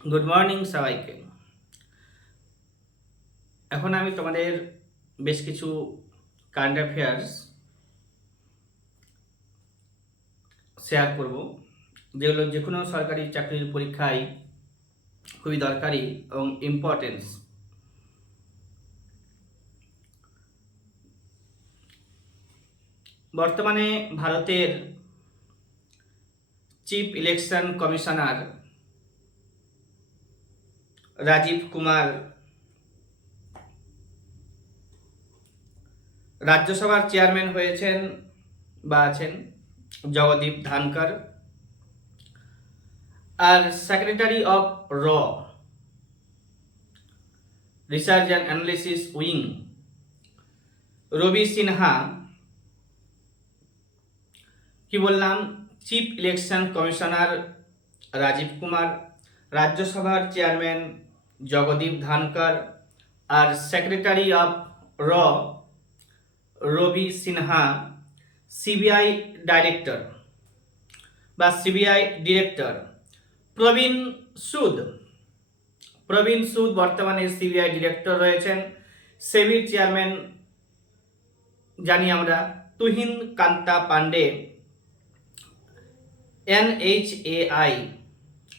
Good morning সবাইকে। এখন আমি তোমাদের বেশ কিছু কারেন্ট অ্যাফেয়ার্স শেয়ার করব, যেগুলো যে কোনো সরকারি চাকরির পরীক্ষায় খুবই দরকারি এবং ইম্পর্টেন্স। বর্তমানে ভারতের chief election commissioner Rajiv Kumar রাজ্যসভার চেয়ারম্যান হয়েছেন বা আছেন জগদীপ ধানকর, আর সেক্রেটারি অফ র research and analysis wing Ravi Sinha, কি বললাম, chief election commissioner Rajiv Kumar, রাজ্যসভার চেয়ারম্যান জগদীপ ধানকর, আর সেক্রেটারি অফ র রবি সিনহা, সিবিআই ডাইরেক্টর বা সিবিআই ডিরেক্টর প্রবীণ সুদ। প্রবীণ সুদ বর্তমানে সিবিআই ডিরেক্টর রয়েছেন। সেবির চেয়ারম্যান জানি আমরা Tuhin Kanta Pandey, NHAI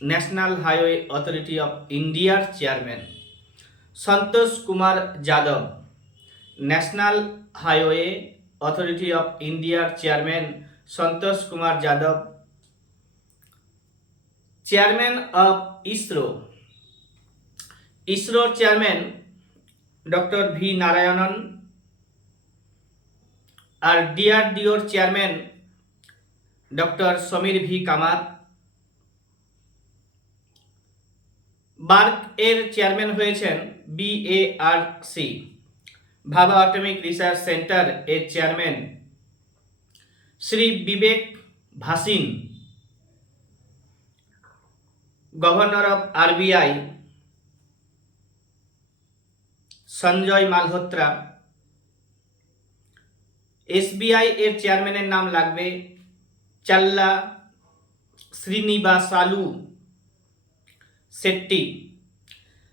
national highway authority of ইন্ডিয়ার chairman Santosh Kumar Yadav, national highway authority of ইন্ডিয়ার chairman Santosh Kumar Yadav, chairman of ইসরোর চেয়ারম্যান ডক্টর ভি নারায়ণন, আর ডিআরডিওর chairman doctor Sameer V Kamat. BARC এর চেয়ারম্যান হয়েছেন BARC, Bhabha atomic research centre এর chairman Shri Vivek Bhasin. Governor of RBI Sanjay Malhotra. SBI এর চেয়ারম্যানের নাম লাগবে চাল্লা শ্রীনিবাসালু শেট্টি।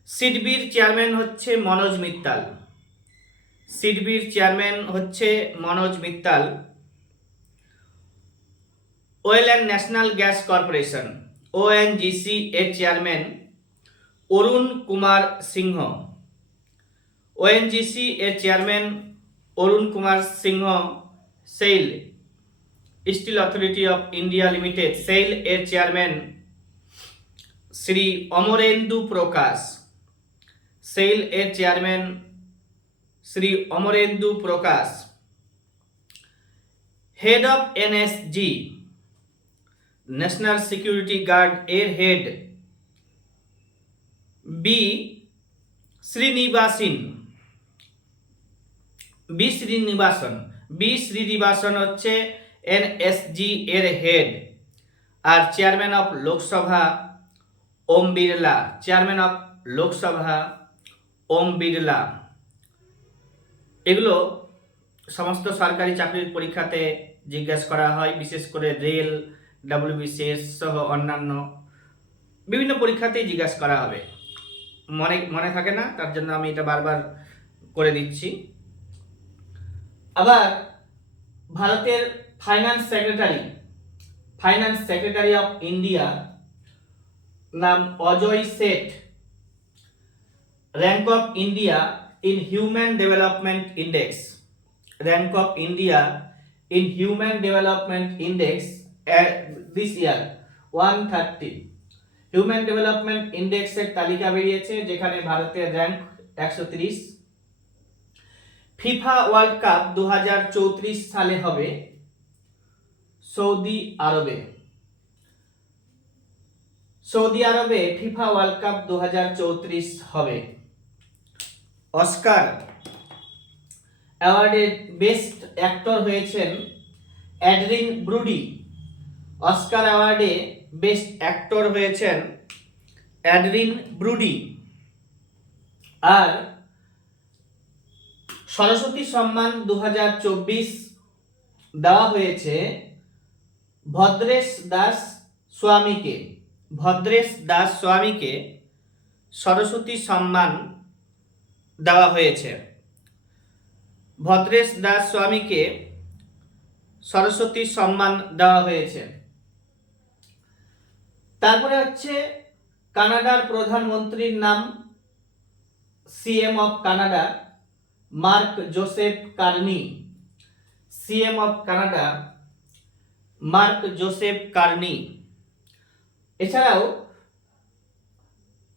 সিডবির চেয়ারম্যান হচ্ছে মনোজ মিত্তাল। সিডবির চেয়ারম্যান হচ্ছে Manoj Mittal. Oil and national gas corporation ONGC এর চেয়ারম্যান অরুণ কুমার সিংহ। ওএনজিসি এর chairman Arun Kumar Singh. SAIL steel authority of India limited SAIL এর চেয়ারম্যান শ্রী অমরেন্দু প্রকাশ। সেল এর chairman Shri Amarendu Prakash. Head of NSG national security guard এর head B Srinivasan. B Srinivasan হচ্ছে এনএসজি এর হেড। আর chairman of Lok Sabha Om Birla. Chairman of Lok Sabha Om Birla. এগুলো সমস্ত সরকারি চাকরির পরীক্ষাতে জিজ্ঞাসা করা হয়, বিশেষ করে রেল, ডাব্লিউবিসিএস সহ অন্যান্য বিভিন্ন পরীক্ষাতেই জিজ্ঞাসা করা হবে। মনে থাকে না, তার জন্য আমি এটা বারবার করে দিচ্ছি। আবার ভারতের ফাইন্যান্স সেক্রেটারি অফ ইন্ডিয়া নাম Ajay Seth. Rank of India in human development index. Rank of India in human development index this year 130। Human development ইন্ডেক্সের তালিকা বেরিয়েছে, যেখানে ভারতের র্যাঙ্ক 130। ফিফা ওয়ার্ল্ড কাপ 2034 সালে হবে সৌদি আরবে ফিফা ওয়ার্ল্ড কাপ 2034 হবে। অস্কার অ্যাওয়ার্ডে বেস্ট অ্যাক্টর হয়েছেন অ্যাডরিন ব্রুডি। অস্কার অ্যাওয়ার্ডে বেস্ট অ্যাক্টর হয়েছেন অ্যাডরিন ব্রুডি। আর সরস্বতী সম্মান 2024 দেওয়া হয়েছে ভদ্রেশ দাস স্বামীকে। ভদ্রেশ দাস স্বামীকে সরস্বতী সম্মান দেওয়া হয়েছে। ভদ্রেশ দাস স্বামীকে সরস্বতী সম্মান দেওয়া হয়েছে। তারপরে হচ্ছে কানাডার প্রধানমন্ত্রীর নাম, CM of Canada Mark Joseph Carney. CM of Canada Mark Joseph Carney. এছাড়াও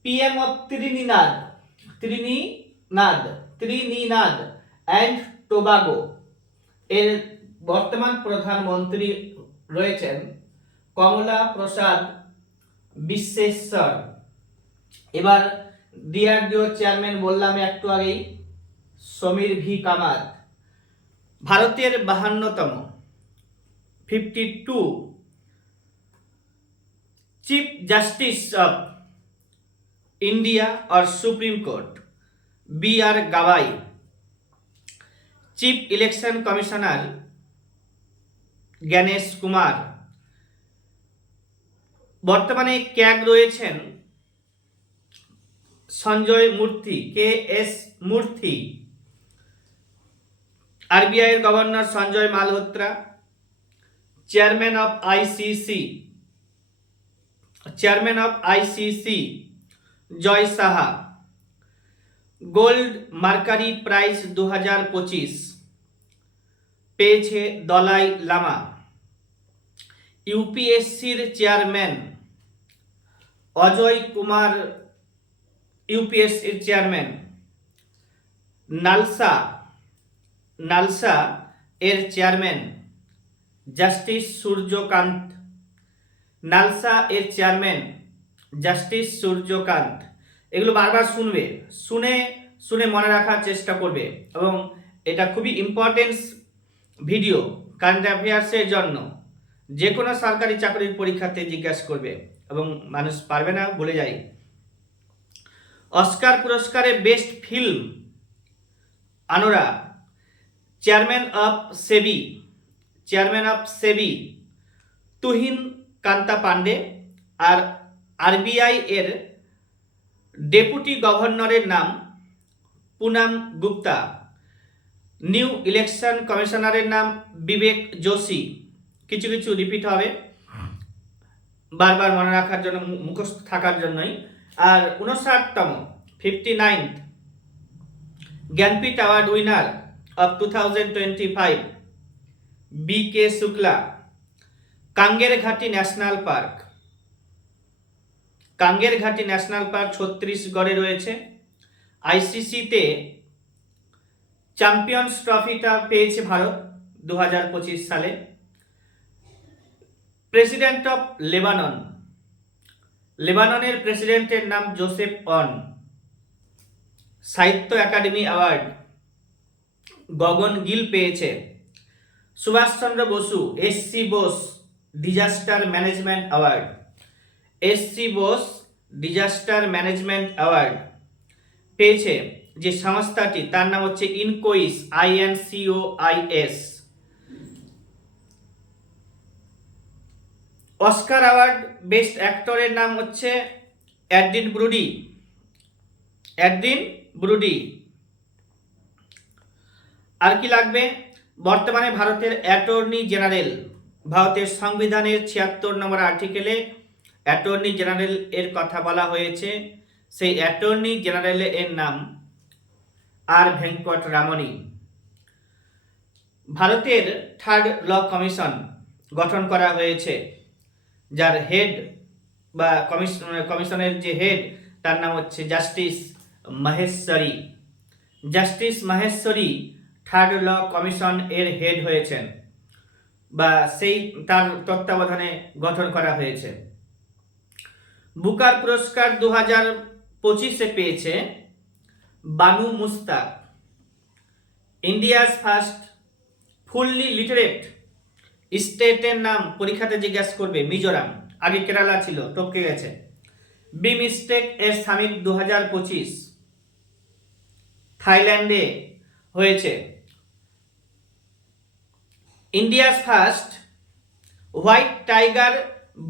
PM of Trinidad and Tobago এর বর্তমান প্রধানমন্ত্রী রয়েছেন কমলা প্রসাদ বিশ্বেশ্বর। এবার ডিআরডিও চেয়ারম্যান বললাম একটু আগেই, সমীর ভি কামাত। ভারতের 52তম 52 চিফ জাস্টিস অফ ইন্ডিয়া और supreme court B R Gavai. Chief election commissioner Gyanesh Kumar. বর্তমানে ক্যাগ রয়েছেন Sanjay Murthy, K S Murthy. RBI এর governor Sanjay Malhotra. Chairman of ICC Jay Shah. Gold mercury prize 2025 পেয়েছে দলাই লামা। ইউপিএসসির চেয়ারম্যান অজয় কুমার, ইউপিএসসির চেয়ারম্যান। নালসা এর চেয়ারম্যান জাস্টিস সূর্যকান্ত। নালসা এর চেয়ারম্যান জাস্টিস সূর্যকান্ত। এগুলো বারবার শুনে মনে রাখার চেষ্টা করবে, এবং এটা খুবই ইম্পর্টেন্স ভিডিও কারেন্ট অ্যাফেয়ার্সের জন্য। যে কোনো সরকারি চাকরির পরীক্ষাতে জিজ্ঞাসা করবে এবং মানুষ পারবে না, বলে যায়। অস্কার পুরস্কারে best film Anora. Chairman of SEBI Tuhin Kanta Pandey. আর আরবিআই এর ডেপুটি গভর্নরের নাম পুনাম গুপ্তা। নিউ ইলেকশন কমিশনারের নাম বিবেক যোশী। কিছু কিছু রিপিট হবে বারবার মনে রাখার জন্য, মুখস্থ থাকার জন্যই। আর 59তম 59th Jnanpith award winner of 2025 B K Shukla. Kanger Ghati national park ছত্তিশগড়ে রয়েছে। আইসিসিতে চ্যাম্পিয়ন্স ট্রফিটা পেয়েছে ভারত 2025 সালে। প্রেসিডেন্ট অফ লেবাননের প্রেসিডেন্টের নাম জোসেফ অন। সাহিত্য একাডেমি অ্যাওয়ার্ড গগন গিল পেয়েছে। Subhash Chandra Basu SC Bose disaster management award পেয়েছে যে সংস্থাটি, তার নাম হচ্ছে ইনকোইস, INCOIS। অস্কার অ্যাওয়ার্ড বেস্ট অ্যাক্টরের নাম হচ্ছে অ্যাড্রিন ব্রুডি। আর কি লাগবে? বর্তমানে ভারতের অ্যাটর্নি জেনারেল, ভারতের সংবিধানের 76 নম্বর আর্টিকেলে অ্যাটর্নি জেনারেল এর কথা বলা হয়েছে। সেই অ্যাটর্নি জেনারেল এর নাম আর ভেঙ্কট রামনি। ভারতের 3rd ল কমিশন গঠন করা হয়েছে, যার হেড বা কমিশনের যে হেড তার নাম হচ্ছে justice Maheshwari 3rd law commission এর হেড হয়েছেন, বা সেই তার তত্ত্বাবধানে গঠন করা হয়েছে। বুকার পুরস্কার 2025 পেয়েছে Banu Mushtaq. India's first fully literate স্টেটের নাম পরীক্ষাতে জিজ্ঞাসা করবে, মিজোরাম। আগে কেরালা ছিল, টপকে গেছে। বিমস্টেক এর সামিট 2025 থাইল্যান্ডে হয়েছে। India's first white tiger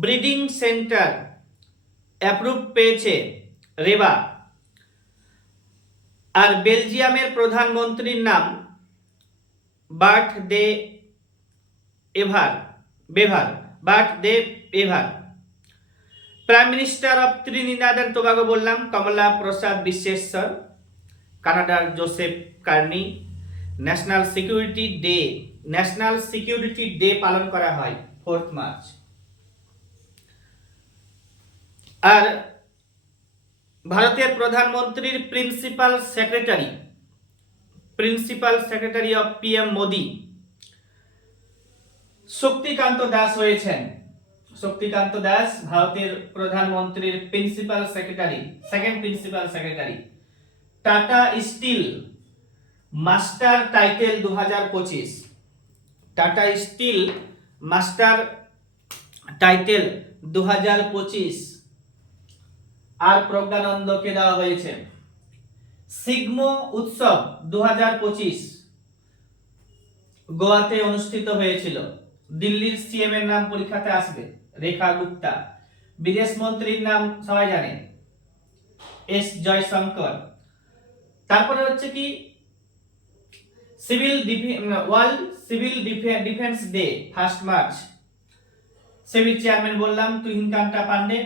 breeding centre approve পেয়েছে রেবা। আর বেলজিয়ামের প্রধানমন্ত্রীর নাম bird they ever. Prime minister of Trinidad and Tobago বললাম কমলা প্রসাদ বিশ্বেশ্বর। কানাডার Joseph Carney. National security day পালন করা হয় 4 মার্চ। আর ভারতের প্রধানমন্ত্রীর principal secretary of PM Modi Shaktikanta Das হয়েছেন। শক্তিকান্ত দাস ভারতের প্রধানমন্ত্রীর second principal secretary. Tata still master title 2025। Tata still master title 2025 আর প্রজ্ঞানন্দকে দেওয়া হয়েছে। সিগমো উৎসব 2025 গোয়াতে অনুষ্ঠিত হয়েছিল। দিল্লির সিএম এর নাম পরীক্ষাতে আসবে, রেখা গুপ্তা। বিদেশ মন্ত্রীর নাম সবাই জানে, এস জয়শঙ্কর। তারপরে হচ্ছে কি world civil defence day 1 March. সেবির চেয়ারম্যান বললাম তুহিন কান্তা পান্ডে।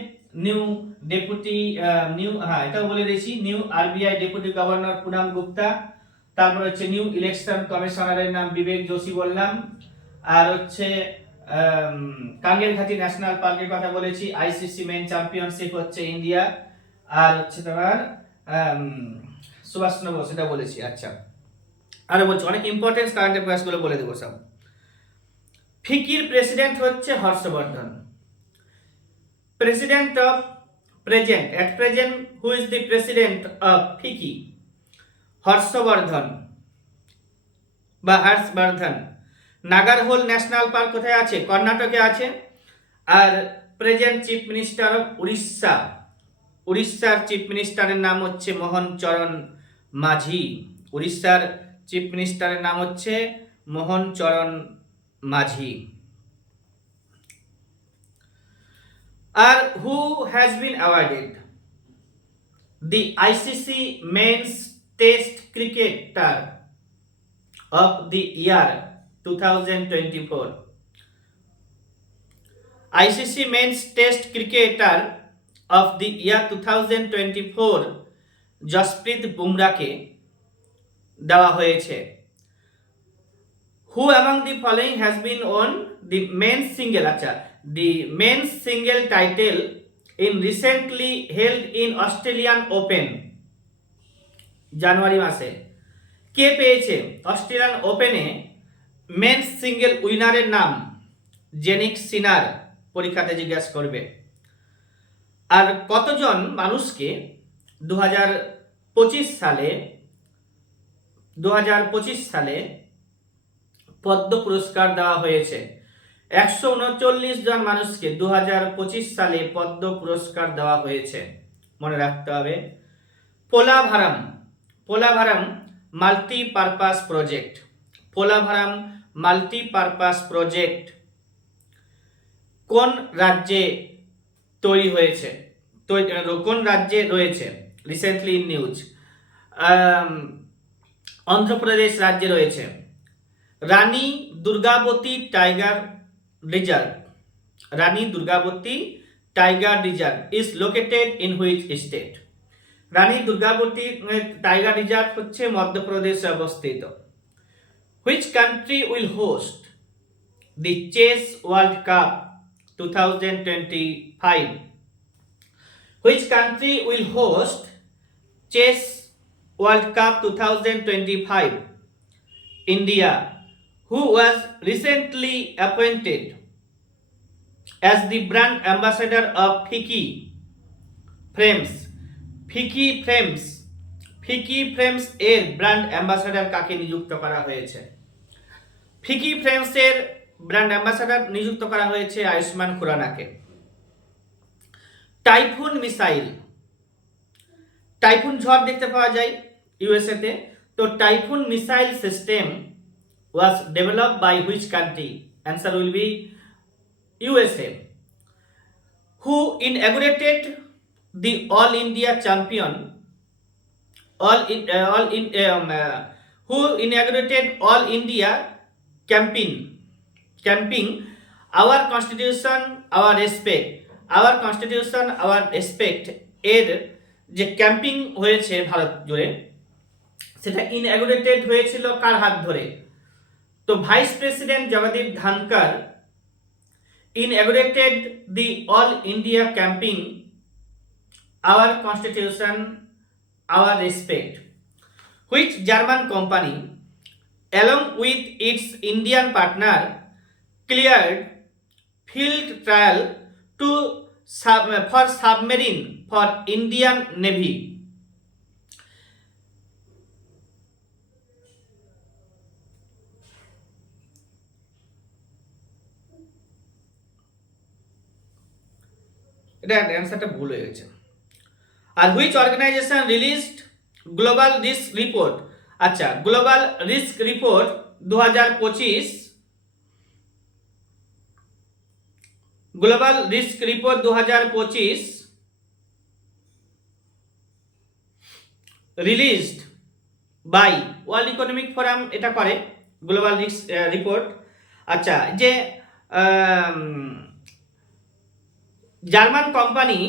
এটাও বলে দিয়েছি, new RBI deputy governor Poonam Gupta. তারপর হচ্ছে নিউ ইলেকশন কমিশনারের নাম বিবেক যোশী বললাম। আর হচ্ছে কাঙ্গের ঘাটি ন্যাশনাল পার্কের কথা বলেছি। আইসিসি মেন চ্যাম্পিয়নশিপ হচ্ছে ইন্ডিয়া। আর হচ্ছে তোমার সুভাষচন্দ্র বোস, এটা বলেছি। আচ্ছা, আরো বলছি, অনেক ইম্পর্টেন্ট কারেন্ট অ্যাফেয়ার্স গুলো বলে দেবো সব। ফিকির প্রেসিডেন্ট হচ্ছে Harshvardhan. President of present who is the president of FICCI? Harshvardhan বা হর্ষবর্ধন। নাগারহোল ন্যাশনাল পার্ক কোথায় আছে? কর্ণাটকে আছে। আর প্রেজেন্ট চিফ মিনিস্টার অফ উড়িষ্যার চিফ মিনিস্টারের নাম হচ্ছে মোহন চরণ মাঝি। উড়িষ্যার চিফ মিনিস্টারের নাম হচ্ছে মোহন চরণ মাঝি। আর who has been awarded the ICC men's test cricketer of the year 2024? ICC men's test cricketer of the year 2024 Jasprit বুমরাকে দেওয়া হয়েছে। Who among the following has been on the men's single title in recently held in Australian Open? জানুয়ারি মাসে কে পেয়েছে Australian ওপেনে men's single উইনারের নাম? জেনিক সিনার, পরীক্ষাতে জিজ্ঞাসা করবে। আর কতজন মানুষকে 2025 সালে পদ্ম পুরস্কার দেওয়া হয়েছে? 139 জন মানুষকে 2025 সালে পদ্ম পুরস্কার দেওয়া হয়েছে, মনে রাখতে হবে। পোলাভারাম মাল্টিপারপাস প্রজেক্ট কোন রাজ্যে তৈরি হয়েছে? কোন রাজ্যে রয়েছে? Recently in news. অন্ধ্রপ্রদেশ রাজ্যে রয়েছে। Rani Durgavati tiger reserve is located in which state? Rani Durgavati tiger reserve হচ্ছে মধ্যপ্রদেশে অবস্থিত। Which country will host the chess world cup 2025? Which country will host Chess World Cup 2025? India, who was recently appointed as the brand ambassador of Fiki Frames এর brand ambassador কাকে নিযুক্ত করা হয়েছে? ফিকি frames এর brand ambassador নিযুক্ত করা হয়েছে Ayushman খুরানাকে। Typhoon ঝড় দেখতে পাওয়া যায় ইউএসএ তে। তো typhoon missile system was developed by which country? Answer will be USA. Who inaugurated the all India champion, who inaugurated all India camping our constitution our respect, our constitution our respect এর যে camping হয়েছে ভারত জুড়ে, সেটা ইনঅ্যাগুরেটেড হয়েছিল কার হাত ধরে? তো vice president Jagdeep Dhankhar inaugurated the all India camping our constitution our respect, which German company along with its Indian partner cleared field trial to for submarine for Indian Navy. এটা অ্যান্সারটা ভুল হয়ে গেছে। আর which organization released global risk report? আচ্ছা, global risk report 2025, global risk report 2025 released by world economic forum, এটা করে global risk report. আচ্ছা, যে জার্মান কোম্পানি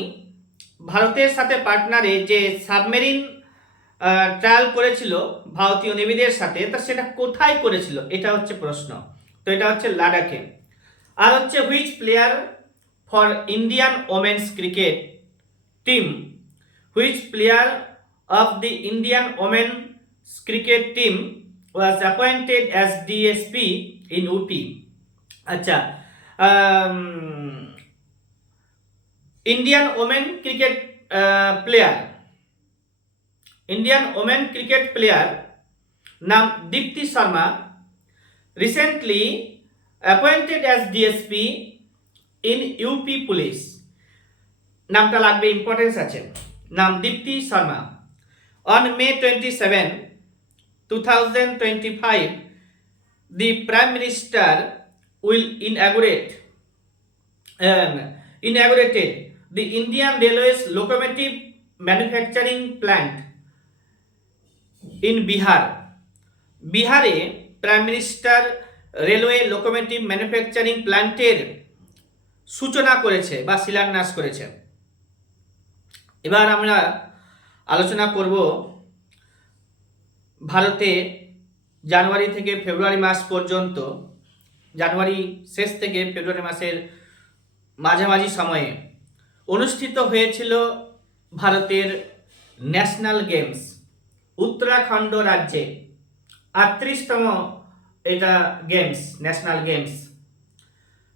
ভারতের সাথে পার্টনারে যে সাবমেরিন ট্রায়াল করেছিল ভারতীয় নেভিদের সাথে, তা সেটা কোথায় করেছিল, এটা হচ্ছে প্রশ্ন। তো এটা হচ্ছে লাদাখে। আর হচ্ছে which player for Indian women's cricket team, which player of the Indian women's cricket team was appointed as DSP in UP? আচ্ছা, Indian women cricket player, Indian women cricket player নাম Deepti Sharma recently appointed as DSP in UP police. নামটা লাগবে, importance আছে। নাম Deepti Sharma. On May 27, 2025, the Prime Minister will inaugurated the Indian Railways locomotive manufacturing plant in Bihar. বিহারে prime minister railway locomotive manufacturing প্ল্যান্টের সূচনা করেছে বা শিলান্যাস করেছে। এবার আমরা আলোচনা করব ভারতে জানুয়ারি থেকে ফেব্রুয়ারি মাস পর্যন্ত, জানুয়ারি শেষ থেকে ফেব্রুয়ারি মাসের মাঝামাঝি সময়ে অনুষ্ঠিত হয়েছিল ভারতের ন্যাশনাল গেমস উত্তরাখণ্ড রাজ্যে। 38তম এটা গেমস, ন্যাশনাল গেমস।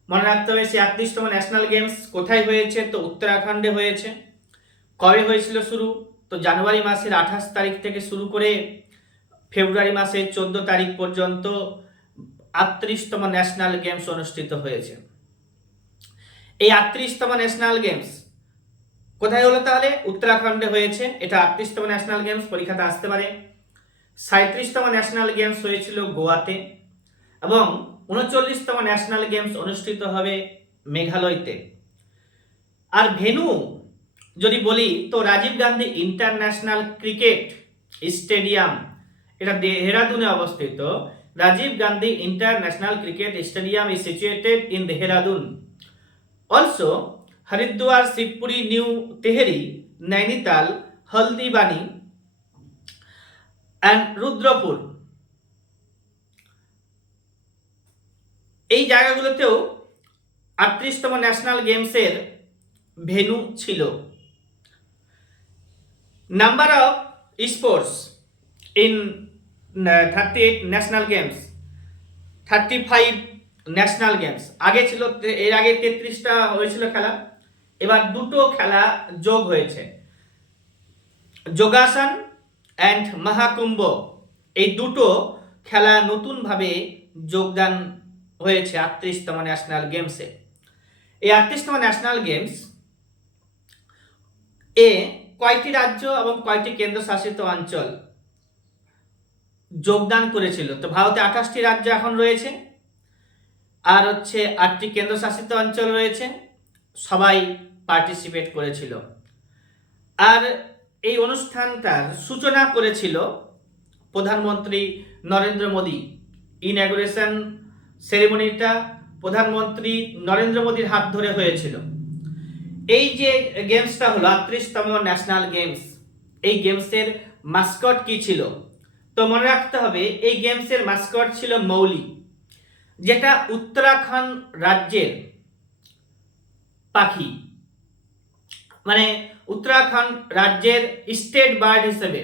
মনে রাখতে হবে সেই 38তম ন্যাশনাল গেমস কোথায় হয়েছে? তো উত্তরাখণ্ডে হয়েছে। কবে হয়েছিল শুরু? তো জানুয়ারি মাসের 28 তারিখ থেকে শুরু করে ফেব্রুয়ারি মাসের 14 তারিখ পর্যন্ত 38তম ন্যাশনাল গেমস অনুষ্ঠিত হয়েছে। এই 38তম ন্যাশনাল গেমস কোথায় হলো? তাহলে উত্তরাখণ্ডে হয়েছে। এটা 38তম ন্যাশনাল গেমস, পরীক্ষাতে আসতে পারে। 37তম ন্যাশনাল গেমস হয়েছিল গোয়াতে, এবং 39তম ন্যাশনাল গেমস অনুষ্ঠিত হবে মেঘালয়তে। আর ভেন্যু যদি বলি তো Rajiv Gandhi international cricket stadium, এটা দেহরাদুনে অবস্থিত। Rajiv Gandhi international cricket stadium is situated in Dehradun. Also Haridwar, Shivpuri, new Tehri, Nainital, Haldwani and Rudrapur, এই জায়গাগুলোতেও 38তম ন্যাশনাল গেমসের ভেন্যু ছিল। Number of sports in 38 national games, 35 national games. আগে ছিল, এর আগে 33টা হয়েছিল খেলা, এবার দুটো খেলা যোগ হয়েছে। যোগাসন অ্যান্ড মহাকুম্ভ, এই দুটো খেলা নতুনভাবে যোগদান হয়েছে 38তম ন্যাশনাল গেমসে। এই 38তম ন্যাশনাল গেমস এ কয়টি রাজ্য এবং কয়টি কেন্দ্রশাসিত অঞ্চল যোগদান করেছিল? তো ভারতে 28টি রাজ্য এখন রয়েছে, আর হচ্ছে 8টি কেন্দ্রশাসিত অঞ্চল রয়েছে। সবাই পার্টিসিপেট করেছিল। আর এই অনুষ্ঠানটার সূচনা করেছিল প্রধানমন্ত্রী নরেন্দ্র মোদী। ইনঅগুরেশন সেরেমনিটা প্রধানমন্ত্রী নরেন্দ্র মোদীর হাত ধরে হয়েছিল। এই যে গেমসটা হলো 38তম ন্যাশনাল গেমস, এই গেমসের মাস্কট কি ছিল? তো মনে রাখতে হবে এই গেমসের মাস্কট ছিল মৌলি, যেটা উত্তরাখণ্ড রাজ্যের পাখি, মানে উত্তরাখণ্ড রাজ্যের স্টেট বার্ড হিসেবে,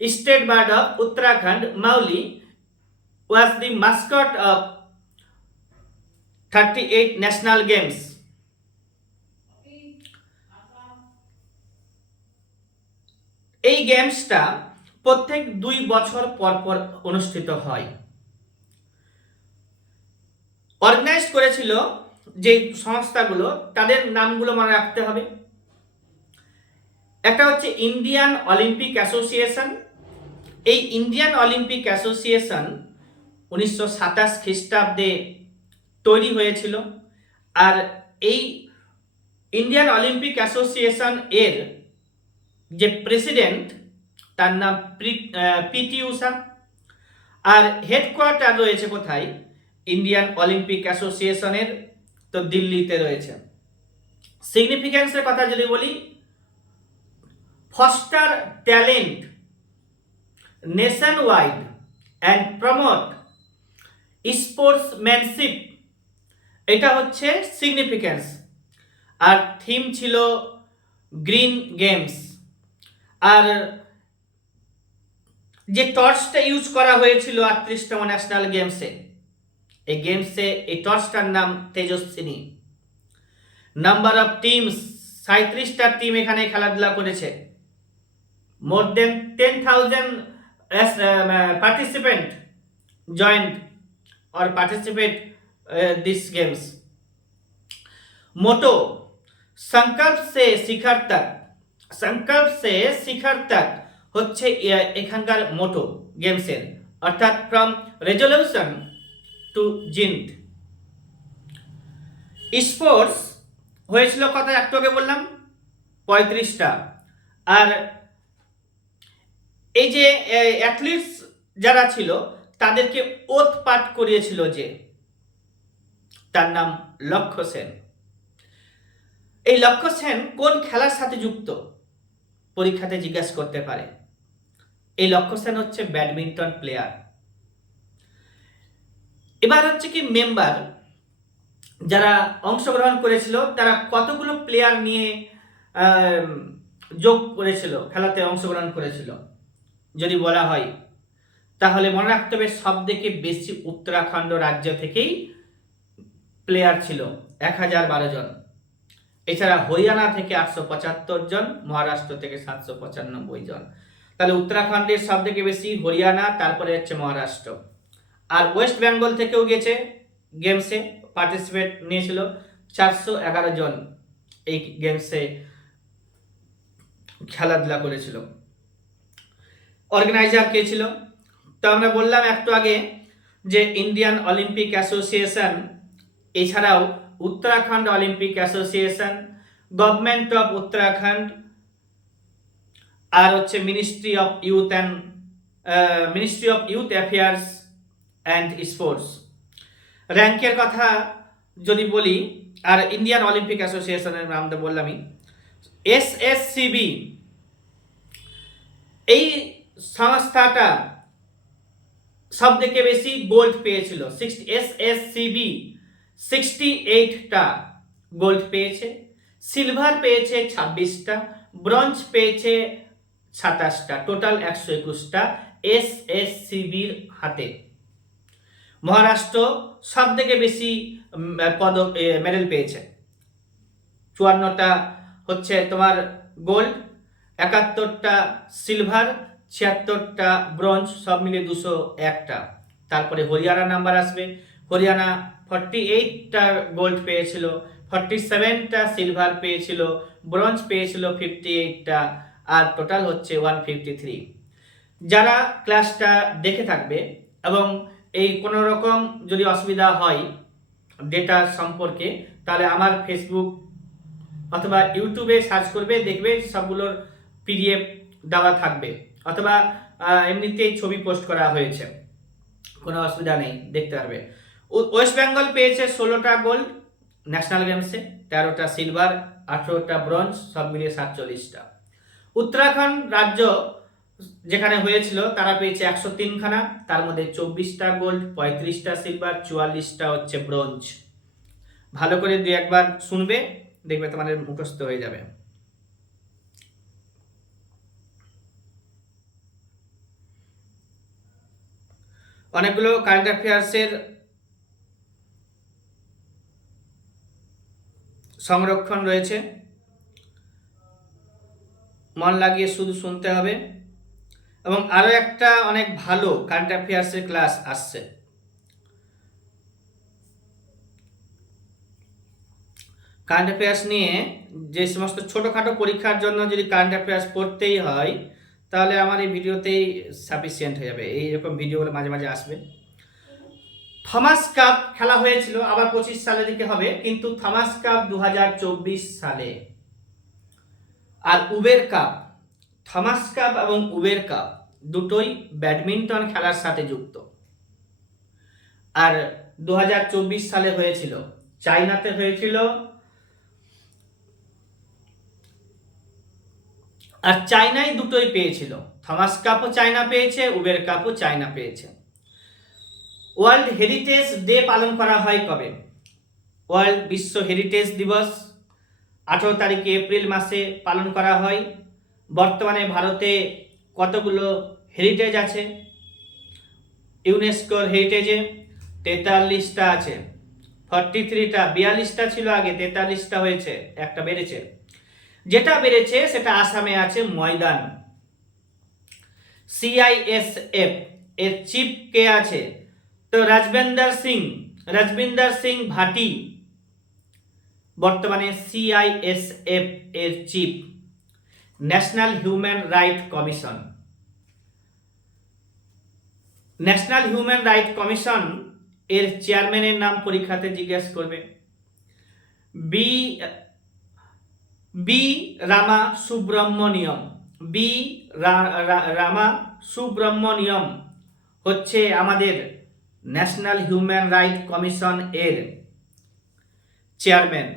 state bird of Uttarakhand Mouli was the mascot of 38 national games. এই গেমসটা প্রত্যেক 2 বছর পর পর অনুষ্ঠিত হয়। অর্গানাইজ করেছিল যে সংস্থাগুলো, তাদের নামগুলো মনে রাখতে হবে। একটা হচ্ছে ইন্ডিয়ান অলিম্পিক অ্যাসোসিয়েশন। এই ইন্ডিয়ান অলিম্পিক অ্যাসোসিয়েশন 1927 খ্রিস্টাব্দে তৈরি হয়েছিল। আর এই ইন্ডিয়ান অলিম্পিক অ্যাসোসিয়েশন এর যে প্রেসিডেন্ট তার নাম পিটি ঊষা। আর হেডকোয়ার্টার রয়েছে কোথায়? ইন্ডিয়ান অলিম্পিক অ্যাসোসিয়েশনের তো দিল্লিতে রয়েছে। সিগনিফিক্যান্সের কথা যদি বলি, foster talent nationwide and promote sportsmanship, এটা হচ্ছে সিগনিফিক্যান্স। আর থিম ছিল গ্রিন গেমস। আর যে টর্চটা ইউজ করা হয়েছিল 38তম ন্যাশনাল গেমসে, এই গেমসে এই টর্চটার নাম তেজস্বিনী। নাম্বার অফ টিমস, 37টা টিম এখানে খেলাধুলা করেছে। মোর দেন 10,000 participant joined or participate this games. मोटो संकल्प से शिखर तक, संकल्प से शिखर तक হচ্ছে এখানকার মোটো গেমসের, অর্থাৎ ফ্রম রেজলিউশন টু জিন্দ। স্পোর্টস হয়েছিল কত? একটু আগে বললাম 35টা। আর এই যে অ্যাথলিটস যারা ছিল তাদেরকে ওথ পাঠ করিয়েছিল যে, তার নাম লক্ষ্য সেন। এই লক্ষ্য সেন কোন খেলার সাথে যুক্ত? পরীক্ষাতে জিজ্ঞাসা করতে পারে। এই লক্ষ্য সেন হচ্ছে ব্যাডমিন্টন প্লেয়ার। এবার হচ্ছে কি মেম্বার যারা অংশগ্রহণ করেছিল তারা কতগুলো প্লেয়ার নিয়ে যোগ করেছিল, খেলাতে অংশগ্রহণ করেছিল যদি বলা হয়, তাহলে মনে রাখতে হবে সব থেকে বেশি উত্তরাখণ্ড রাজ্য থেকেই প্লেয়ার ছিল 1012 জন। এছাড়া হরিয়ানা থেকে 875 জন, মহারাষ্ট্র থেকে 795 জন। তাহলে উত্তরাখণ্ডের সব থেকে বেশি হরিয়ানা, তারপরে হচ্ছে মহারাষ্ট্র। আর ওয়েস্ট বেঙ্গল থেকেও গেছে গেমসে, পার্টিসিপেট নিয়েছিল 411 জন এই গেমসে খেলাধুলা করেছিল। অর্গানাইজার কে ছিল? তো আমরা বললাম একটু আগে যে ইন্ডিয়ান অলিম্পিক অ্যাসোসিয়েশন, এছাড়াও Uttarakhand Olympic association, government of Uttarakhand, আর হচ্ছে ministry of youth affairs and sports. র্যাঙ্কের কথা যদি বলি, আর ইন্ডিয়ান অলিম্পিক অ্যাসোসিয়েশনের নাম তো বললামই। এসএসসিবি এই সংস্থাটা সব থেকে বেশি গোল্ড পেয়েছিল। এসএসসিবি 68টা গোল্ড পেয়েছে, সিলভার পেয়েছে 26টা, ব্রোঞ্জ পেয়েছে 27টা, টোটাল 121টা এসএসসিবির হাতে। মহারাষ্ট্র সব থেকে বেশি পদক মেডেল পেয়েছে, 54টা হচ্ছে তোমার গোল্ড, 71টা সিলভার, 76টা ব্রোঞ্জ, সব মিলে 201টা। তারপরে হরিয়ানা নাম্বার আসবে। হরিয়ানা 48টা গোল্ড পেয়েছিল, 47টা সিলভার পেয়েছিল, ব্রোঞ্জ পেয়েছিল 58টা, আর টোটাল হচ্ছে 153। যারা ক্লাসটা দেখে থাকবে এবং এই কোনো রকম যদি অসুবিধা হয় ডেটা সম্পর্কে, তাহলে আমার ফেসবুক অথবা ইউটিউবে সার্চ করবে, দেখবে সবগুলোর পিডিএফ দেওয়া থাকবে, অথবা এমনিতেই ছবি পোস্ট করা হয়েছে, কোনো অসুবিধা নেই, দেখতে পারবে। ওয়েস্ট বেঙ্গল পেয়েছে 16টা গোল্ড ন্যাশনাল গেমসে, 13টা সিলভার, 18টা ব্রোঞ্জ, সব মিলিয়ে 47টা। উত্তরাখণ্ড রাজ্য যেখানে হয়েছিল তারা পেয়েছে 103খানা, তার মধ্যে 24টা গোল্ড, 35টা সিলভার, 44টা হচ্ছে ব্রোঞ্জ। ভালো করে 2-1বার শুনবে, দেখবে তোমাদের মুখস্থ হয়ে যাবে। অনেকগুলো কারেন্ট অ্যাফেয়ার্সের সংরক্ষণ রয়েছে, মন লাগিয়ে শুধু শুনতে হবে। এবং আরও একটা অনেক ভালো কারেন্ট অ্যাফেয়ার্সের ক্লাস আসছে। কারেন্ট অ্যাফেয়ার্স নিয়ে যে সমস্ত ছোটোখাটো পরীক্ষার জন্য যদি কারেন্ট অ্যাফেয়ার্স পড়তেই হয়, তাহলে আমার এই ভিডিওতেই সাফিসিয়েন্ট হয়ে যাবে। এইরকম ভিডিওগুলো মাঝে মাঝে আসবে। থমাস কাপ খেলা হয়েছিল, আবার 25 সালে দিকে হবে, কিন্তু থমাস কাপ 2024 সালে। আর উবের কাপ, থমাস কাপ এবং উবের কাপ দুটোই ব্যাডমিন্টন খেলার সাথে যুক্ত। আর 2024 সালে হয়েছিল, চাইনাতে হয়েছিল। আর চাইনাই দুটোই পেয়েছিল, থমাস কাপও চায়না পেয়েছে, উবের কাপও চায়না পেয়েছে। ওয়ার্ল্ড হেরিটেজ ডে পালন করা হয় কবে? ওয়ার্ল্ড বিশ্ব হেরিটেজ দিবস 18 তারিখে এপ্রিল মাসে পালন করা হয়। বর্তমানে ভারতে কতগুলো হেরিটেজ আছে? ইউনেস্কোর হেরিটেজে 43টা আছে, 43টা, 42টা ছিল আগে, 43টা হয়েছে, একটা বেড়েছে। যেটা বেড়েছে সেটা আসামে আছে ময়দান। সিআইএসএফ এর চিফ কে আছে? তো রাজবিন্দর সিং ভাটি বর্তমানে সিআইএসএফ এর chief. National human right commission, national human right commission এর চেয়ারম্যানের নাম পরীক্ষাতে জিজ্ঞেস করবে। বি রামা সুব্রমণিয়ম, বি রামা সুব্রমণিয়ম হচ্ছে আমাদের ন্যাশনাল হিউম্যান রাইট কমিশন এর চেয়ারম্যান।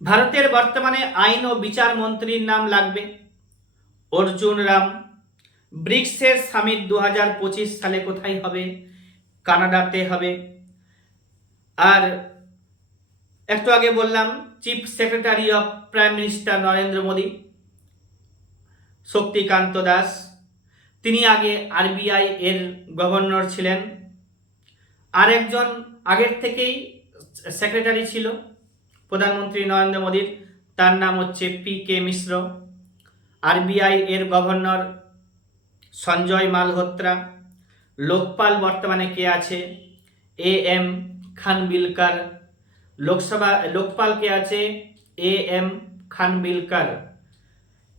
ভারতের বর্তমানে আইন ও বিচার মন্ত্রীর নাম লাগবে অর্জুন রাম। ব্রিক্সের সামিট 2025 সালে কোথায় হবে? কানাডাতে হবে। আর একটু আগে বললাম chief secretary of prime minister Narendra Modi, Shaktikanta Das, তিনি আগে আরবিআই এর গভর্নর ছিলেন। আরেকজন আগের থেকেই সেক্রেটারি ছিল প্রধানমন্ত্রী নরেন্দ্র মোদীর, তার নাম হচ্ছে PK মিশ্র। আরবিআই এর গভর্নর সঞ্জয় মালহোত্রা। লোকপাল বর্তমানে কে আছে? AM খানবিলকার। লোকপাল কে আছে? AM খানবিলকার।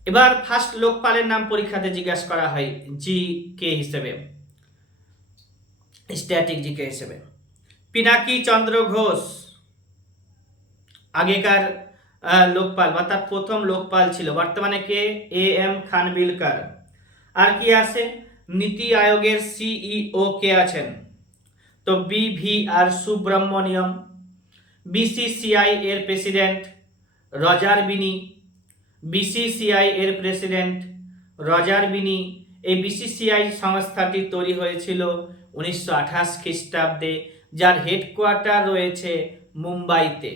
এবার ফার্স্ট লোকপালের নাম পরীক্ষাতে জিজ্ঞাসা করা হয় জিকে হিসেবে, স্ট্যাটিক জিকে হিসেবে। পিনাকি চন্দ্র ঘোষ আগেকার লোকপাল, অর্থাৎ প্রথম লোকপাল ছিল, বর্তমানে কে? AM খানবিলকার। আর কি আছে? নীতি আয়োগের CEO কে আছেন? তো BVR সুব্রমণিয়ম। BCCI এর প্রেসিডেন্ট রজার বিনি, BCCI এর প্রেসিডেন্ট রজার বিনি। এই BCCI সংস্থাটি তৈরি হয়েছিল 1928 খ্রিস্টাব্দে, যার হেডকোয়ার্টার রয়েছে মুম্বাইতে।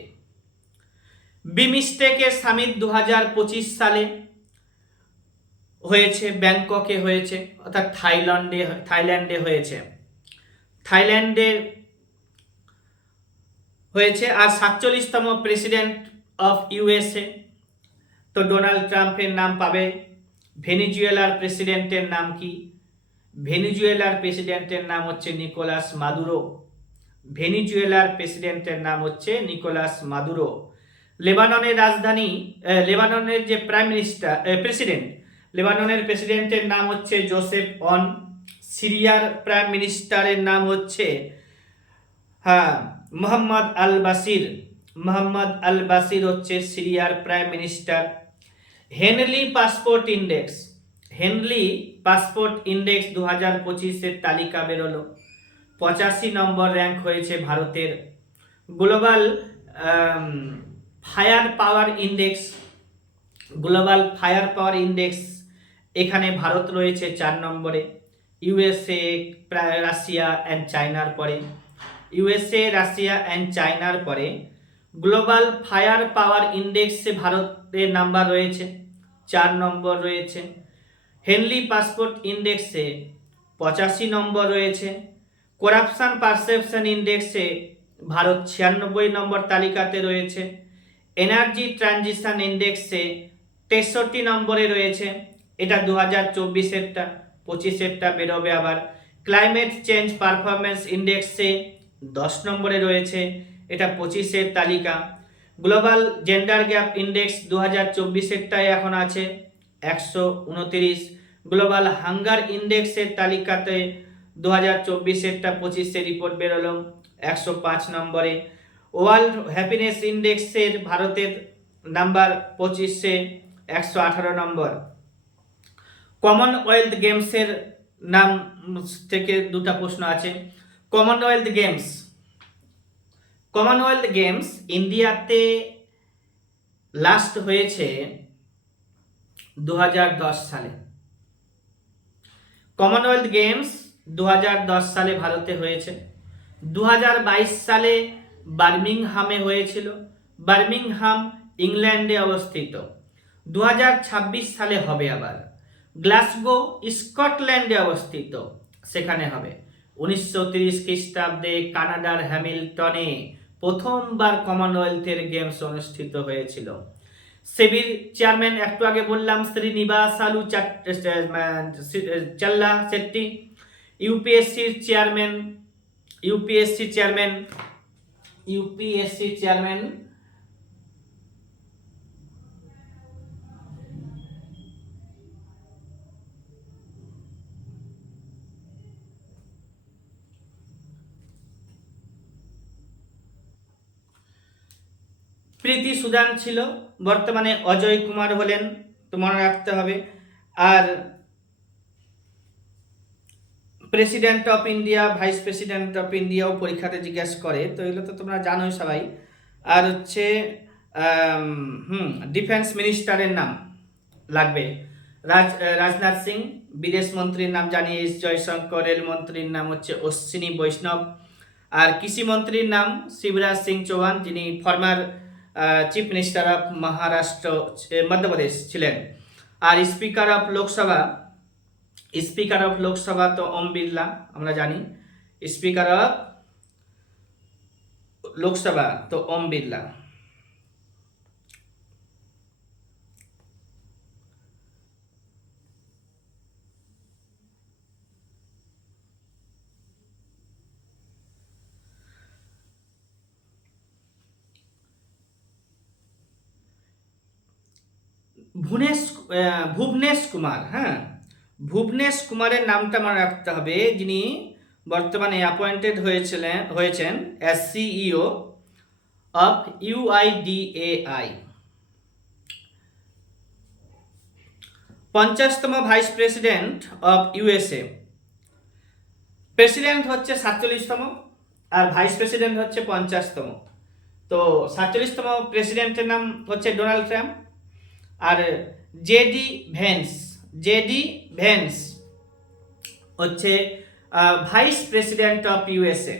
বিমস্টেকের সামিট 2025 সালে হয়েছে, ব্যাংককে হয়েছে, অর্থাৎ থাইল্যান্ডে হয়েছে, থাইল্যান্ডে হয়েছে। আর 47তম প্রেসিডেন্ট অফ USA, তো ডোনাল্ড ট্রাম্পের নাম পাবে। ভেনিজুয়েলার প্রেসিডেন্টের নাম কি? ভেনিজুয়েলার প্রেসিডেন্টের নাম হচ্ছে নিকোলাস মাদুরো। ভেনিজুয়েলার প্রেসিডেন্টের নাম হচ্ছে নিকোলাস মাদুরো। লেবাননের রাজধানী, লেবাননের যে লেবাননের প্রেসিডেন্টের নাম হচ্ছে জোসেফ অন। সিরিয়ার প্রাইম মিনিস্টারের নাম হচ্ছে মোহাম্মদ আল বাসির। মোহাম্মদ আল বাসির হচ্ছে সিরিয়ার prime minister. Henley passport index, Henley passport index 2025-এর তালিকা বেরোলো, 85 নম্বর র্যাঙ্ক হয়েছে ভারতের। Global fire power index, global fire power index এখানে ভারত রয়েছে 4 নম্বরে, ইউএসএ রাশিয়া অ্যান্ড চায়নার পরে, ইউএসএ রাশিয়া অ্যান্ড চায়নার পরে গ্লোবাল ফায়ার পাওয়ার ইন্ডেক্সে ভারতের নাম্বার রয়েছে 4 নম্বর রয়েছে। হেনলি পাসপোর্ট ইন্ডেক্সে 85 নম্বর রয়েছে। করাপশন পারসেপশন ইন্ডেক্সে ভারত 96 নম্বর তালিকাতে রয়েছে। এনার্জি ট্রানজিশন ইন্ডেক্সে 63 নম্বরে রয়েছে, এটা 2024-এরটা, 25-এরটা বেরোবে আবার। ক্লাইমেট চেঞ্জ পারফরমেন্স ইন্ডেক্সে 10 নম্বরে রয়েছে, এটা 25-এর তালিকা। গ্লোবাল জেন্ডার গ্যাপ ইন্ডেক্স 2024-এরটাই এখন আছে 129। গ্লোবাল হাঙ্গার ইন্ডেক্সের তালিকাতে 2024-এরটা 25-এর রিপোর্ট বেরোলো 105 নম্বরে। ওয়ার্ল্ড হ্যাপিনেস ইন্ডেক্সের ভারতের নাম্বার 25-এ 118 নম্বর। কমনওয়েলথ গেমসের নাম থেকে দুটা প্রশ্ন আছে। কমনওয়েলথ গেমস, কমনওয়েলথ গেমস ইন্ডিয়াতে লাস্ট হয়েছে 2010 সালে। কমনওয়েলথ গেমস 2010 সালে ভারতে হয়েছে। 2022 সালে বার্মিংহামে হয়েছিল, বার্মিংহাম ইংল্যান্ডে অবস্থিত। 2026 সালে হবে আবার গ্লাসগো স্কটল্যান্ডে অবস্থিত, সেখানে হবে। 1930 খ্রিস্টাব্দে কানাডার হ্যামিল্টনে প্রথমবার কমনওয়েলথের গেমস অনুষ্ঠিত হয়েছিল। সেবির চেয়ারম্যান একটু আগে বললাম শ্রীনিবাসালু চাল্লা শেট্টি। ইউপিএসসির chairman, UPSC chairman Preeti Sudan ছিল, বর্তমানে অজয় কুমার হলেন, তো মনে রাখতে হবে। আর president of India, vice president of ইন্ডিয়াও পরীক্ষাতে জিজ্ঞেস করে, তো এগুলো তো তোমরা জানোই সবাই। আর হচ্ছে ডিফেন্স মিনিস্টারের নাম লাগবে রাজনাথ সিং, বিদেশ মন্ত্রীর নাম জানি এস জয়শঙ্কর, রেল মন্ত্রীর নাম হচ্ছে অশ্বিনী বৈষ্ণব, আর কৃষি মন্ত্রীর নাম শিবরাজ সিং চৌহান, যিনি former chief minister of Maharashtra Madhya Pradesh ছিলেন। আর speaker of Lok Sabha, speaker of Lok Sabha তো ওম বিড়লা, আমরা জানি স্পিকার অফ লোকসভা তো ওম বিড়লা। ভুবনেশ কুমার, হ্যাঁ ভুবনেশ কুমারের নামটা মনে রাখতে হবে, যিনি বর্তমানে অ্যাপয়েন্টেড হয়েছেন অ্যাজ সিইও অফ ইউআইডিএআই। 50তম vice president of USA. President হচ্ছে 47তম আর ভাইস প্রেসিডেন্ট হচ্ছে 50তম। তো 47তম প্রেসিডেন্টের নাম হচ্ছে ডোনাল্ড ট্রাম্প। আর জেডি ভেন্স হচ্ছে vice president of USA.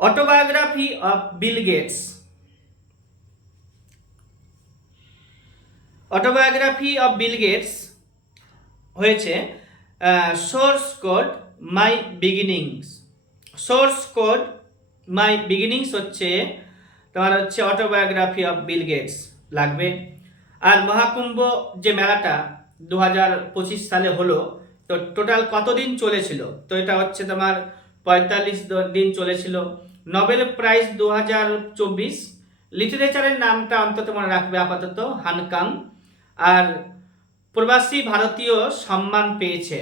Autobiography of Bill Gates, autobiography of Bill Gates হয়েছে source code my beginnings. Source code my beginnings হচ্ছে তোমার হচ্ছে অটোবায়োগ্রাফি অফ বিল গেটস লাগবে। আর মহাকুম্ভ যে মেলাটা 2025 সালে হলো, তো টোটাল কতদিন চলেছিল? তো এটা হচ্ছে তোমার 45 দিন চলেছিল। নোবেল প্রাইজ 2024, লিটারেচারের নামটা অন্তত মনে রাখবে আপাতত হানকাং। আর প্রবাসী ভারতীয় সম্মান পেয়েছে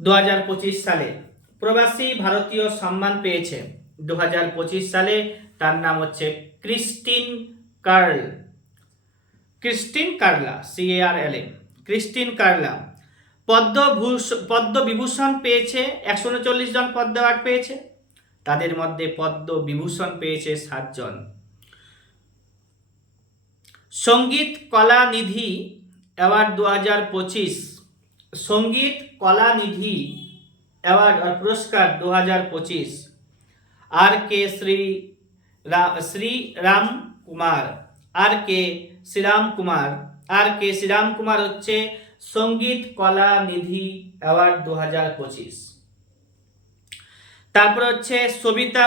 2025 সালে, প্রবাসী ভারতীয় সম্মান পেয়েছে 2025 সালে। তার নাম হচ্ছে Christine Carl, Christine Carla, CARLA, Christine Carla. Padma Vibhushan পেয়েছে 139 জন পদ্ম অ্যাওয়ার্ড পেয়েছে, তাদের মধ্যে পদ্মবিভূষণ পেয়েছে 7 জন। সঙ্গীত কলানিধি অ্যাওয়ার্ড 2025, সঙ্গীত কলানিধি অ্যাওয়ার্ড और পুরস্কার 2025 R.K. শ্রীরাম কুমার, R.K. শ্রীরাম কুমার হচ্ছে সঙ্গীত কলানিধি অ্যাওয়ার্ড 2025। তারপর হচ্ছে সবিতা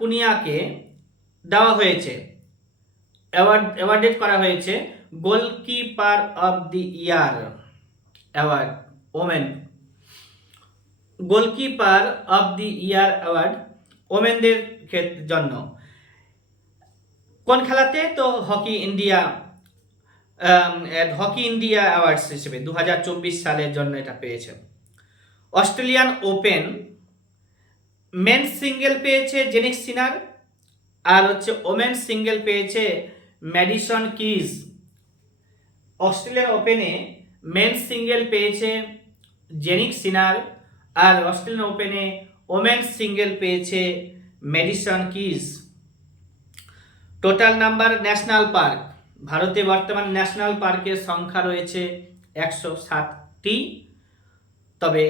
পুনিয়াকে দেওয়া হয়েছে, অ্যাওয়ার্ডেড করা হয়েছে goalkeeper of the year award, women, goalkeeper of the year award ওমেনদের জন্য। কোন খেলাতে? তো হকি ইন্ডিয়া অ্যাওয়ার্ডস হিসেবে 2024 সালের জন্য এটা পেয়েছে। অস্ট্রেলিয়ান ওপেন মেন্স সিঙ্গেল পেয়েছে জেনিক সিনার, আর হচ্ছে ওমেন্স সিঙ্গেল পেয়েছে ম্যাডিসন কিজ। অস্ট্রেলিয়ান ওপেনে মেন্স সিঙ্গেল পেয়েছে জেনিক সিনার, আর অস্ট্রেলিয়ান ওপেনে ওমেন্স সিঙ্গেল পেয়েছে Madison keys. Total number national park, ভারতে বর্তমান ন্যাশনাল পার্কের সংখ্যা রয়েছে 107টি, তবে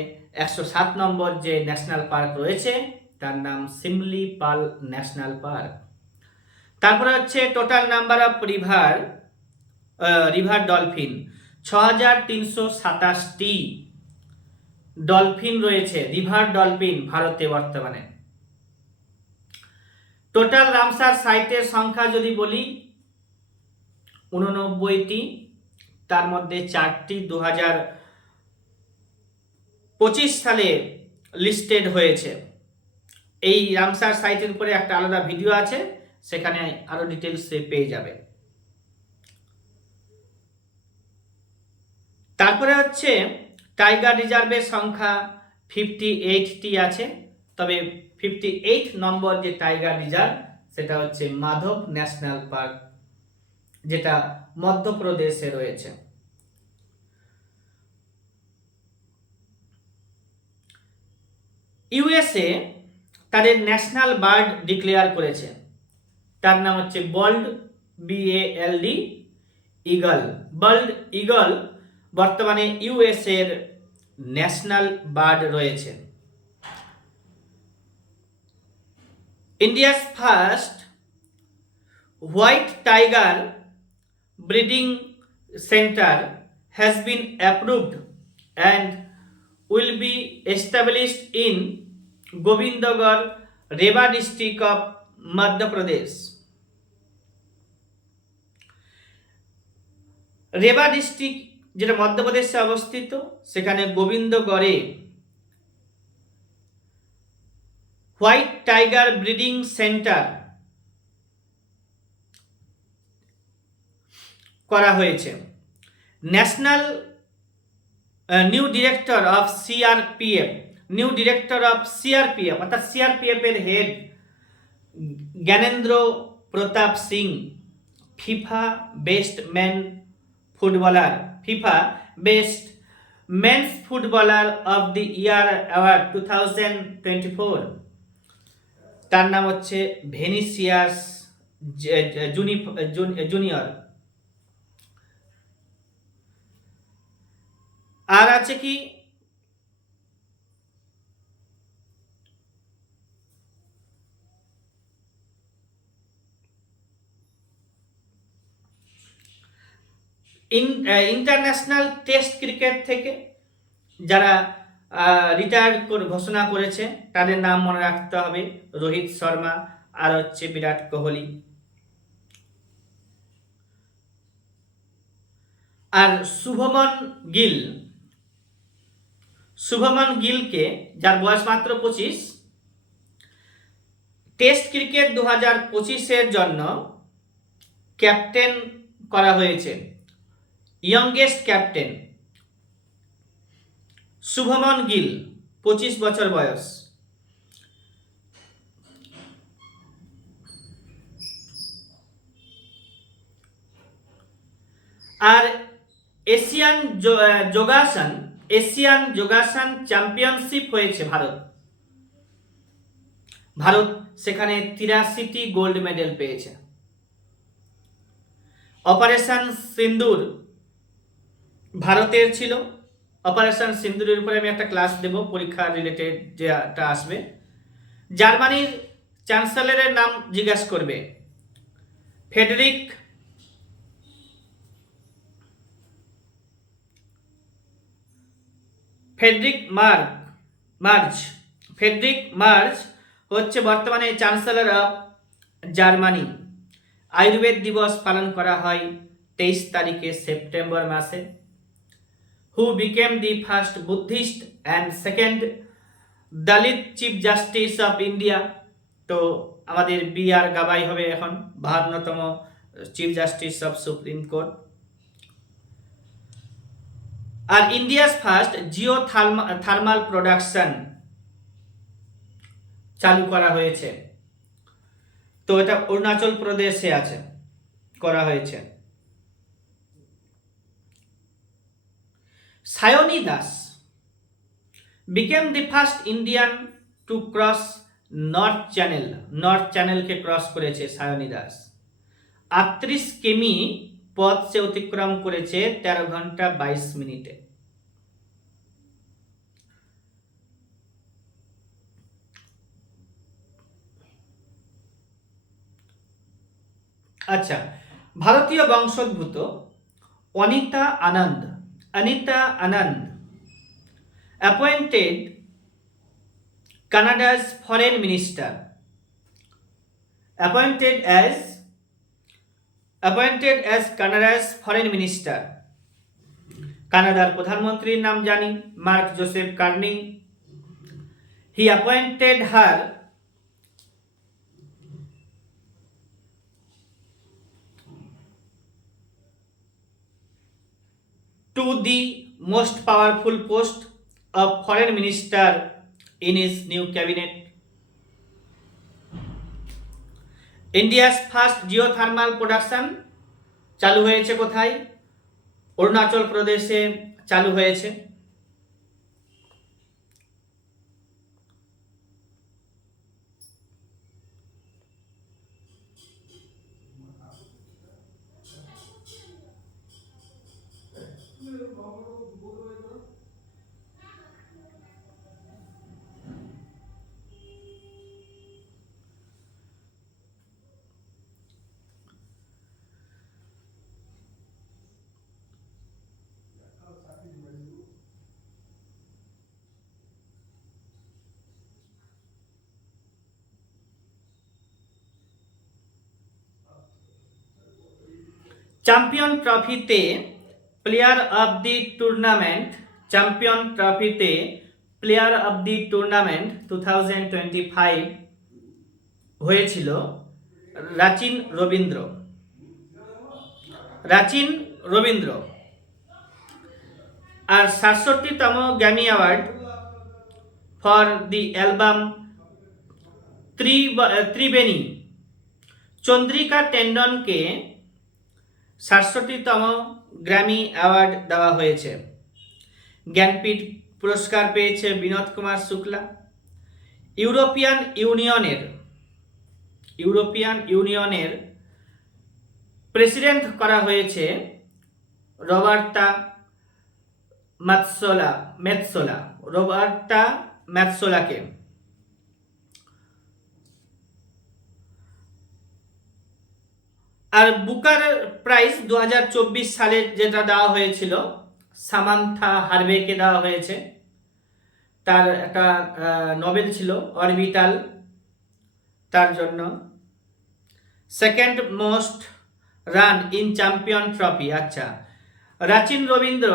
107 নম্বর যে ন্যাশনাল পার্ক রয়েছে তার নাম সিমলিপাল ন্যাশনাল পার্ক। তারপরে হচ্ছে total number of river dolphin, 6327টি ডলফিন রয়েছে, রিভার ডলফিন ভারতে বর্তমানে। টোটাল রামসার সাইটের সংখ্যা যদি বলি 89টি, তার মধ্যে 4টি 2025 সালে লিস্টেড হয়েছে। এই রামসার সাইটের উপরে একটা আলাদা ভিডিও আছে, সেখানে আরো ডিটেলসে পেয়ে যাবে। তারপরে হচ্ছে টাইগার রিজার্ভের সংখ্যা 58টি আছে, তবে 58 নম্বর যে টাইগার রিজার্ভ সেটা হচ্ছে মাধব ন্যাশনাল পার্ক, যেটা মধ্যপ্রদেশে রয়েছে। ইউএসএ তাদের ন্যাশনাল বার্ড ডিক্লেয়ার করেছে, তার নাম হচ্ছে বল্ড, BALD, ইগল। বল্ড ইগল বর্তমানে ইউএসএ এর ন্যাশনাল বার্ড রয়েছে। India's first white tiger breeding centre has been approved and will be established in Govindgarh, Rewa district of Madhya Pradesh. Rewa district যেটা মধ্যপ্রদেশে অবস্থিত, সেখানে গোবিন্দগড়ে হোয়াইট টাইগার ব্রিডিং সেন্টার করা হয়েছে। National new director of CRPF অর্থাৎ CRPF এর head Gyanendra Pratap Singh FIFA best men's footballer of the year award 2024, তার নাম হচ্ছে ভেনিসিয়াস জুনিয়র। আর আছে কি ইন্টারন্যাশনাল টেস্ট ক্রিকেট থেকে যারা রিটায়ার্ড ঘোষণা করেছে তাদের নাম মনে রাখতে হবে, রোহিত শর্মা আর হচ্ছে বিরাট কোহলি। আর শুভমন গিলকে, যার বয়স মাত্র 25, টেস্ট ক্রিকেট 2025 জন্য ক্যাপ্টেন করা হয়েছে, ইয়ংগেস্ট ক্যাপ্টেন শুভমন গিল, 25 বছর বয়স। আর এশিয়ান যোগাসন চ্যাম্পিয়নশিপ হয়েছে ভারত সেখানে 83টি গোল্ড মেডেল পেয়েছে। অপারেশন সিন্দুর ভারতের ছিল। অপারেশন সিন্দুরের উপরে আমি একটা ক্লাস দেব পরীক্ষা রিলেটেড, যেটা আসবে। জার্মানির চ্যান্সেলরের নাম জিজ্ঞাসা করবে, ফ্রেডরিক মার্জ হচ্ছে বর্তমানে চ্যান্সেলর অফ জার্মানি। আয়ুর্বেদ দিবস পালন করা হয় 23 তারিখে সেপ্টেম্বর মাসে। Who became the first Buddhist and second Dalit chief justice of India? তো আমাদের B.R. গাভাই হবে এখন 52তম chief justice of supreme court. আর India's first geothermal production চালু করা হয়েছে, তো এটা অরুণাচল প্রদেশে আছে, করা হয়েছে। Sayani Das became the first Indian to cross north চ্যানেলকে ক্রস করেছে সায়নী দাস। 38 কিমি পথ সে অতিক্রম করেছে 13 ঘন্টা 22 মিনিটে। আচ্ছা, ভারতীয় বংশোদ্ভূত অনিতা আনন্দ appointed Canada's foreign minister, appointed as Canada's foreign minister। কানাডার প্রধানমন্ত্রীর নাম জানি, mark Joseph Carney. He appointed her to the most powerful post of foreign minister in his new cabinet. India's first geothermal production চালু হয়েছে কোথায়? অরুণাচল প্রদেশে চালু হয়েছে। চ্যাম্পিয়ন ট্রফিতে প্লেয়ার অফ দি টুর্নামেন্ট 2025 হয়েছিল রাচিন রবীন্দ্র। আর 67তম Grammy award for the album Triveni Chandrika টেন্ডনকে 67তম গ্র্যামি অ্যাওয়ার্ড দেওয়া হয়েছে। জ্ঞানপীঠ পুরস্কার পেয়েছে বিনোদ কুমার শুক্লা। ইউরোপিয়ান ইউনিয়নের প্রেসিডেন্ট করা হয়েছে রবার্টা ম্যাৎসোলাকে। আর বুকার প্রাইজ 2024 সালে যেটা দেওয়া হয়েছিল সামান্থা হারভেকে দেওয়া হয়েছে। তার একটা নোবেল ছিল অরবিটাল, তার জন্য। Second most run in champion trophy. আচ্ছা, Rachin Ravindra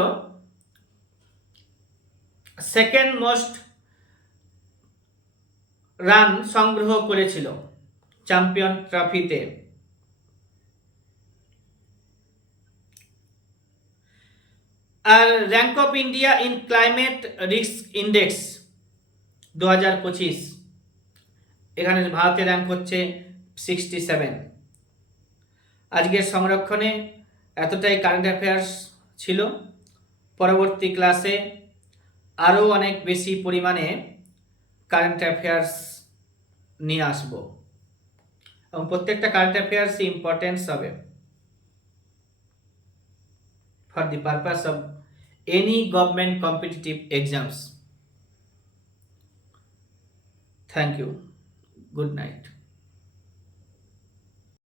second most run সংগ্রহ করেছিল চ্যাম্পিয়ন ট্রফিতে। আর rank of India in climate risk index 2025, এখানে ভারতের র্যাঙ্ক হচ্ছে 67। আজকের সংরক্ষণে এতটাই কারেন্ট অ্যাফেয়ার্স ছিল। পরবর্তী ক্লাসে আরও অনেক বেশি পরিমাণে কারেন্ট অ্যাফেয়ার্স নিয়ে আসব এবং প্রত্যেকটা কারেন্ট অ্যাফেয়ার্সই ইম্পর্টেন্স হবে for the purpose of any government competitive exams. Thank you, good night.